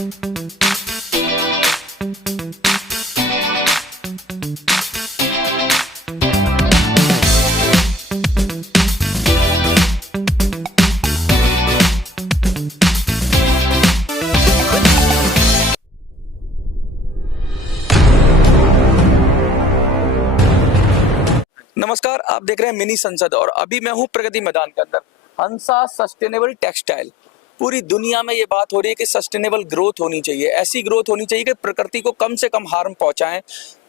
नमस्कार, आप देख रहे हैं मिनी संसद और अभी मैं हूं प्रगति मैदान के अंदर। हंसा सस्टेनेबल टेक्सटाइल। पूरी दुनिया में ये बात हो रही है कि सस्टेनेबल ग्रोथ होनी चाहिए, ऐसी ग्रोथ होनी चाहिए कि प्रकृति को कम से कम हार्म पहुंचाएं।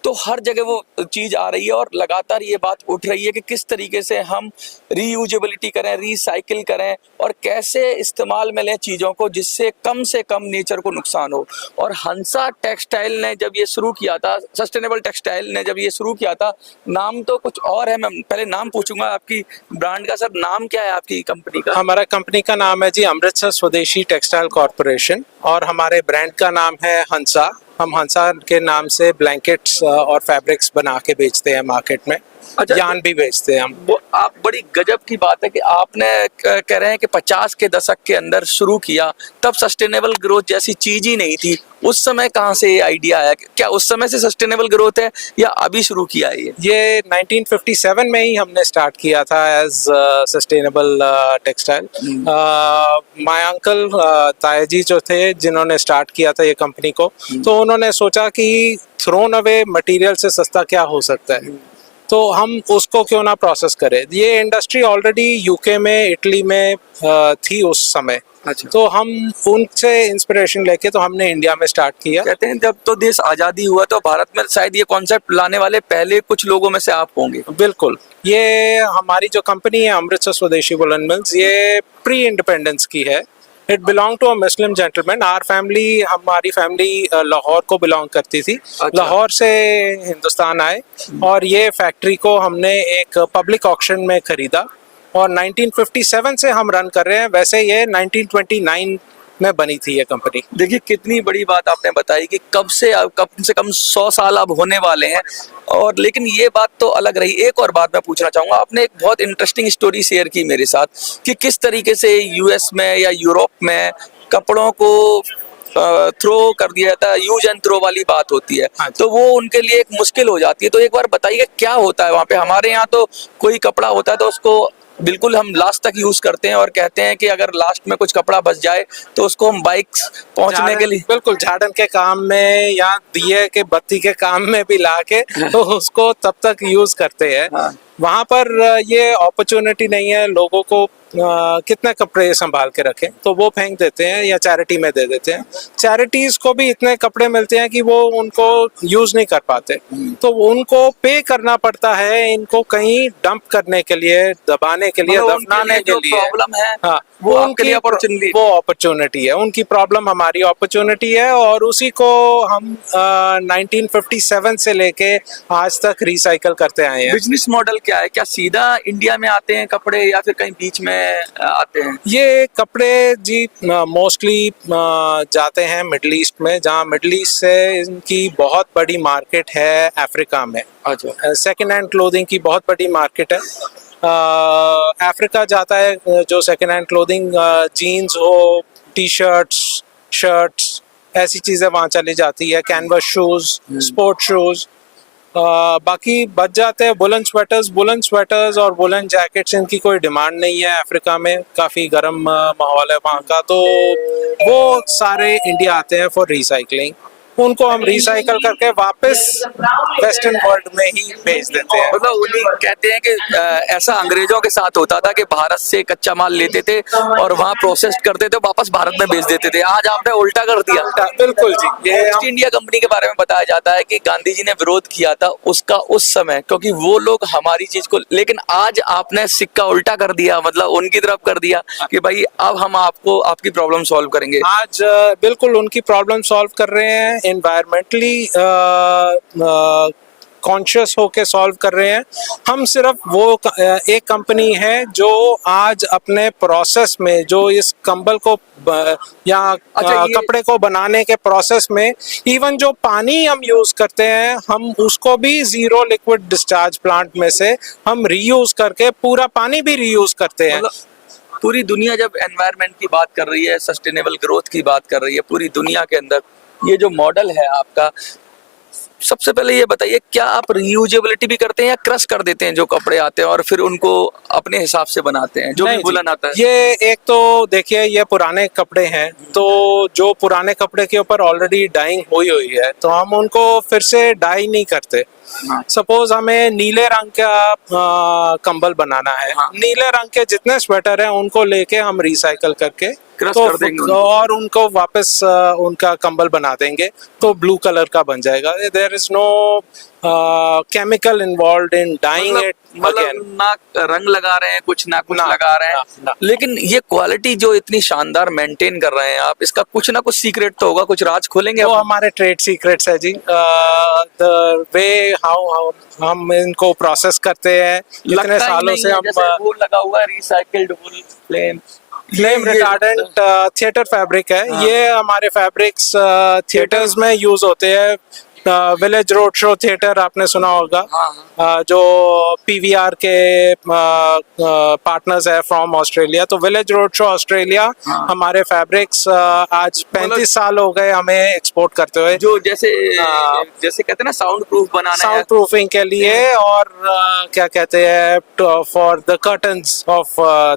तो हर जगह वो चीज आ रही है और लगातार ये बात उठ रही है कि किस तरीके से हम रीयूजेबिलिटी करें, रिसाइकिल करें और कैसे इस्तेमाल में लें चीज़ों को जिससे कम से कम नेचर को नुकसान हो। और हंसा टेक्सटाइल ने जब ये शुरू किया था, सस्टेनेबल टेक्सटाइल ने जब ये शुरू किया था, नाम तो कुछ और है। मैं पहले नाम पूछूंगा आपकी ब्रांड का। सर, नाम क्या है आपकी कंपनी का? हमारा कंपनी का नाम है जी अमृतसर स्वदेशी टेक्सटाइल कॉर्पोरेशन और हमारे ब्रांड का नाम है हंसा। हम हंसा के नाम से ब्लैंकेट्स और फैब्रिक्स बना के बेचते हैं मार्केट में। अच्छा, यान भी बेचते हैं हम। वो आप बड़ी गजब की बात है कि आपने कह रहे हैं कि 50 के दशक के अंदर शुरू किया, तब सस्टेनेबल ग्रोथ जैसी चीज ही नहीं थी। उस समय कहाँ से ये आइडिया आया? क्या उस समय से सस्टेनेबल ग्रोथ है या अभी शुरू किया है ये 1957 में ही हमने स्टार्ट किया था as sustainable textile. My uncle ताया जी जो थे जिन्होंने स्टार्ट किया था ये कंपनी को, तो उन्होंने सोचा कि थ्रोन अवे मटेरियल से सस्ता क्या हो सकता है, तो हम उसको क्यों ना प्रोसेस करें। ये इंडस्ट्री ऑलरेडी यूके में, इटली में थी उस समय। अच्छा। तो हम उनसे इंस्पिरेशन लेके तो हमने इंडिया में स्टार्ट किया। कहते हैं जब तो देश आज़ादी हुआ तो भारत में शायद ये कॉन्सेप्ट लाने वाले पहले कुछ लोगों में से आप होंगे। बिल्कुल। ये हमारी जो कंपनी है अमृतसर स्वदेशी वुलन मिल्स, ये प्री इंडिपेंडेंस की है। It belong to a Muslim gentleman. Our family, हमारी फैमिली लाहौर को बिलोंग करती थी। अच्छा। लाहौर से हिंदुस्तान आए और ये फैक्ट्री को हमने एक पब्लिक ऑक्शन में खरीदा और 1957 से हम रन कर रहे हैं। वैसे ये 1929 में बनी थी ये कंपनी। देखिए कितनी बड़ी बात आपने बताई कि कम से कम 100 साल अब होने वाले हैं। और लेकिन ये बात तो अलग रही। एक और बात मैं पूछना चाहूँगा, आपने एक बहुत इंटरेस्टिंग स्टोरी शेयर की मेरे साथ कि किस तरीके से यूएस में या यूरोप में कपड़ों को थ्रो कर दिया जाता है, यूज एंड थ्रो वाली बात होती है। हाँ। तो वो उनके लिए एक मुश्किल हो जाती है। तो एक बार बताइए क्या होता है वहाँ पे? हमारे यहाँ तो कोई कपड़ा होता है तो उसको बिल्कुल हम लास्ट तक यूज करते हैं और कहते हैं कि अगर लास्ट में कुछ कपड़ा बच जाए तो उसको हम बाइक्स पहुंचने के लिए, बिल्कुल झाड़न के काम में या दिए के बत्ती के काम में भी लाके तो उसको तब तक यूज करते हैं। हाँ। वहाँ पर ये अपॉर्चुनिटी नहीं है लोगों को कितने कपड़े संभाल के रखें, तो वो फेंक देते हैं या चैरिटी में दे देते हैं। चैरिटीज को भी इतने कपड़े मिलते हैं कि वो उनको यूज नहीं कर पाते, तो उनको पे करना पड़ता है इनको कहीं डंप करने के लिए, दबाने के लिए, दफनाने के लिए। प्रॉब्लम है हाँ, वो आपके लिए अपॉर्चुनिटी, वो अपॉर्चुनिटी है। उनकी प्रॉब्लम हमारी अपॉर्चुनिटी है और उसी को हम 1957 से लेके आज तक रिसाइकल करते आए हैं। बिजनेस मॉडल क्या है? क्या सीधा इंडिया में आते हैं कपड़े या फिर कहीं बीच में आते हैं? ये कपड़े जी मोस्टली जाते हैं मिडल ईस्ट में, जहाँ मिडल ईस्ट से इनकी बहुत बड़ी मार्केट है अफ्रीका में। अच्छा। सेकेंड हैंड क्लोथिंग की बहुत बड़ी मार्केट है। अफ्रीका जाता है जो सेकेंड हैंड क्लोथिंग, जीन्स हो, टी शर्ट्स, शर्ट्स, ऐसी चीज़ें वहाँ चली जाती है। Canvas shoes, sport shoes. बाकी बच जाते हैं वुलन स्वेटर्स और वुलन जैकेट्स। इनकी कोई डिमांड नहीं है अफ्रीका में, काफ़ी गर्म माहौल है वहाँ का, तो वो सारे इंडिया आते हैं फॉर रिसाइकलिंग। उनको हम रिसाइकल करके वापस वेस्टर्न वर्ल्ड में ही भेज देते हैं। मतलब उन्हीं कहते हैं कि ऐसा अंग्रेजों के साथ होता था कि भारत से कच्चा माल लेते थे और वहाँ प्रोसेस करते थे, वापस भारत में भेज देते थे। आज आपने उल्टा कर दिया। बिल्कुल जी। ये ईस्ट इंडिया कंपनी के बारे में बताया जाता है कि गांधी जी ने विरोध किया था उसका उस समय, क्योंकि वो लोग हमारी चीज को, लेकिन आज आपने सिक्का उल्टा कर दिया, मतलब उनकी तरफ कर दिया कि भाई अब हम आपको आपकी प्रॉब्लम सॉल्व करेंगे। आज बिल्कुल उनकी प्रॉब्लम सॉल्व कर रहे हैं, एनवायरमेंटली कॉन्शियस होके सॉल्व कर रहे हैं। हम सिर्फ वो एक कंपनी है जो आज अपने प्रोसेस में, जो इस कंबल को या कपड़े को बनाने के प्रोसेस में, इवन जो पानी हम यूज करते हैं, हम उसको भी जीरो लिक्विड डिस्चार्ज प्लांट में से हम रीयूज करके पूरा पानी भी रीयूज करते हैं। पूरी दुनिया जब एनवायरनमेंट की बात कर रही है, सस्टेनेबल ग्रोथ की बात कर रही है पूरी दुनिया के अंदर, ये जो मॉडल है आपका, सबसे पहले ये बताइए क्या आप रीयूजेबिलिटी भी करते हैं या क्रश कर देते हैं जो कपड़े आते हैं और फिर उनको अपने हिसाब से बनाते हैं जो भी नहीं जी, वुलन आता है? ये एक तो देखिए ये पुराने कपड़े हैं, तो जो पुराने कपड़े के ऊपर ऑलरेडी डाइंग हुई हुई है तो हम उनको फिर से डाई नहीं करते। हाँ। सपोज हमें नीले रंग का कंबल बनाना है, हाँ। नीले रंग के जितने स्वेटर हैं उनको लेके हम रिसाइकल करके क्रश तो कर देंगे उनको। और उनको वापस उनका कंबल बना देंगे तो ब्लू कलर का बन जाएगा। There is no chemical involve in dyeing it again. ना रंग लगा रहे हैं कुछ ना कुछ ना, लगा रहे हैं ना। लेकिन ये क्वालिटी जो इतनी शानदार मेंटेन कर रहे हैं आप, इसका कुछ ना कुछ सीक्रेट तो होगा, कुछ राज खोलेंगे वो आप? हमारे ट्रेड सीक्रेट्स है जी। द वे हाउ हम इनको प्रोसेस करते हैं लगता इतने ही सालों नहीं से है, हम जैसे वो लगा हुआ है रिसाइकिल्ड वुल फ्लेम रिटार्डेंट थिएटर फैब्रिक है। हाँ। ये हमारे फैब्रिक्स थिएटर्स में यूज होते हैं। विलेज रोड शो थिएटर आपने सुना होगा। हाँ, जो पीवीआर के पार्टनर्स है फ्रॉम ऑस्ट्रेलिया, तो विलेज रोड शो ऑस्ट्रेलिया हाँ। हमारे फैब्रिक्स आज 35 साल हो गए हमें एक्सपोर्ट करते हुए। जो जैसे जैसे कहते हैं ना साउंड प्रूफ बनाना है साउंड प्रूफिंग के लिए और क्या कहते हैं for the curtains of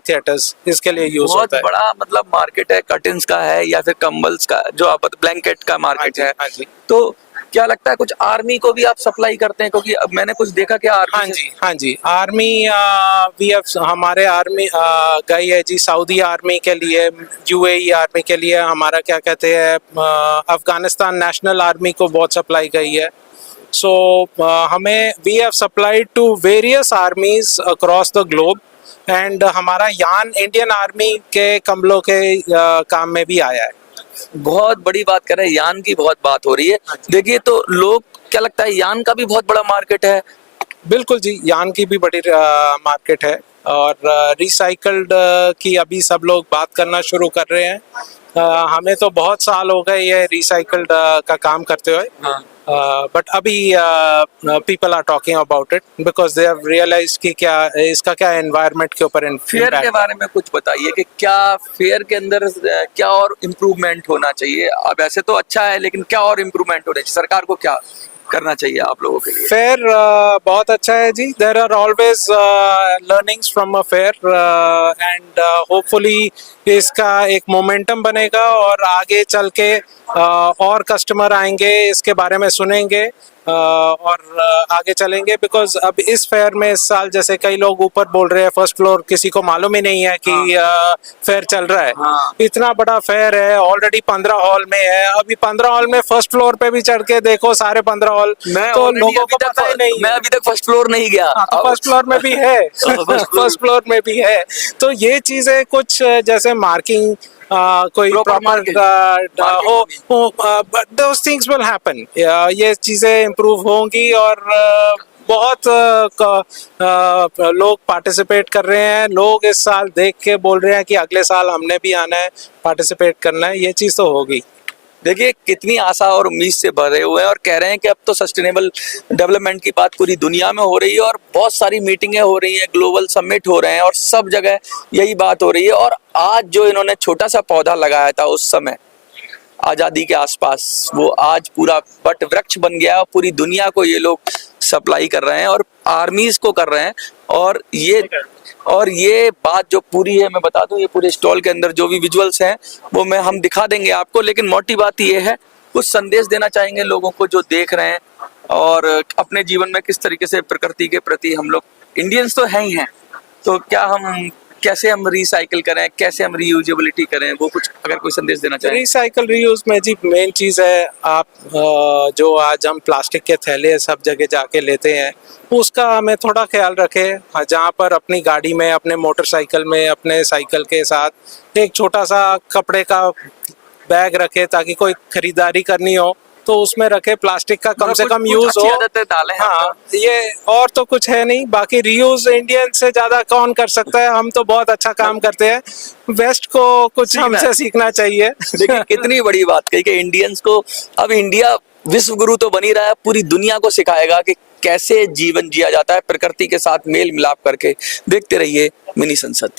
theatres, इसके लिए यूज बहुत होता है। बड़ा मतलब मार्केट है, कर्टन्स का है या फिर कंबल्स का, जो आप ब्लैंकेट का मार्केट है। हाँ जी। तो क्या लगता है कुछ आर्मी को भी आप सप्लाई करते हैं? क्योंकि अब मैंने कुछ देखा कि आर्मी हाँ जी, हाँ जी। आर्मी वी हमारे आर्मी गई है जी सऊदी आर्मी के लिए, यूएई आर्मी के लिए, हमारा क्या कहते हैं अफगानिस्तान नेशनल आर्मी को बहुत सप्लाई गई है। सो हमें we have supplied to various armies across the globe and हमारा यान इंडियन आर्मी के कम्बलों के काम में भी आया है। बहुत बड़ी बात कर रहे हैं, यान की बहुत बात हो रही है। देखिए तो लोग, क्या लगता है यान का भी बहुत बड़ा मार्केट है? बिल्कुल जी, यान की भी बड़ी मार्केट है और रिसाइकल्ड की अभी सब लोग बात करना शुरू कर रहे हैं। हमें तो बहुत साल हो गए ये रिसाइकल्ड का काम करते हुए, बट अभी people are talking about it because they have realised कि क्या इसका क्या एनवायरनमेंट के ऊपर फेयर के बारे में कुछ बताइए कि क्या फेयर के अंदर क्या और इम्प्रूवमेंट होना चाहिए? अब ऐसे तो अच्छा है लेकिन क्या और इम्प्रूवमेंट होना चाहिए? सरकार को क्या करना चाहिए आप लोगों के लिए? फेयर बहुत अच्छा है जी। There are always learnings from a fair and hopefully इसका एक मोमेंटम बनेगा और आगे चल के और कस्टमर आएंगे, इसके बारे में सुनेंगे और आगे चलेंगे। बिकॉज अब इस फेयर में इस साल जैसे कई लोग ऊपर बोल रहे हैं फर्स्ट फ्लोर किसी को मालूम ही नहीं है कि फेयर चल रहा है। इतना बड़ा फेयर है, ऑलरेडी 15 हॉल में है, अभी 15 हॉल में फर्स्ट फ्लोर पे भी चढ़ के देखो सारे 15 हॉल, तो लोगों को पता ही नहीं। मैं अभी तक फर्स्ट फ्लोर नहीं गया। तो फर्स्ट फ्लोर में भी है फर्स्ट फ्लोर में भी है। तो ये चीजें कुछ जैसे मार्किंग कोई प्रॉपर हो, but those things will happen. ये चीजें इम्प्रूव होंगी और बहुत लोग पार्टिसिपेट कर रहे हैं। लोग इस साल देख के बोल रहे हैं कि अगले साल हमने भी आना है, पार्टिसिपेट करना है। ये चीज तो होगी। देखिए कितनी आशा और उम्मीद से भरे हुए हैं और कह रहे हैं कि अब तो सस्टेनेबल डेवलपमेंट की बात पूरी दुनिया में हो रही है और बहुत सारी मीटिंगें हो रही हैं, ग्लोबल समिट हो रहे हैं और सब जगह यही बात हो रही है। और आज जो इन्होंने छोटा सा पौधा लगाया था उस समय आजादी के आसपास, वो आज पूरा बट वृक्ष बन गया और पूरी दुनिया को ये लोग सप्लाई कर रहे हैं और आर्मीज को कर रहे हैं। और ये बात जो पूरी है, मैं बता दूं, ये पूरे स्टॉल के अंदर जो भी विजुअल्स हैं वो हम दिखा देंगे आपको। लेकिन मोटी बात ये है, कुछ संदेश देना चाहेंगे लोगों को जो देख रहे हैं और अपने जीवन में किस तरीके से प्रकृति के प्रति हम लोग इंडियंस तो हैं ही हैं, तो क्या हम कैसे हम रिसाइकिल करें, कैसे हम रीयूजेबिलिटी करें, वो कुछ अगर कोई संदेश देना चाहें? रिसाइकल रीयूज में जी मेन चीज़ है, आप जो आज हम प्लास्टिक के थैले सब जगह जाके लेते हैं उसका हमें थोड़ा ख्याल रखें। जहाँ पर अपनी गाड़ी में, अपने मोटरसाइकिल में, अपने साइकिल के साथ एक छोटा सा कपड़े का बैग रखें ताकि कोई खरीदारी करनी हो तो उसमें रखे, प्लास्टिक का कम से कम यूज हो। हाँ, ये और तो कुछ है नहीं। बाकी रीयूज इंडियन से ज्यादा कौन कर सकता है, हम तो बहुत अच्छा काम करते हैं। वेस्ट को कुछ हमसे सीखना चाहिए। देखिए कितनी बड़ी बात कही कि इंडियंस को अब इंडिया विश्व गुरु तो बनी रहा है, पूरी दुनिया को सिखाएगा कि कैसे जीवन जिया जाता है प्रकृति के साथ मेल मिलाप करके। देखते रहिए मिनी संसद।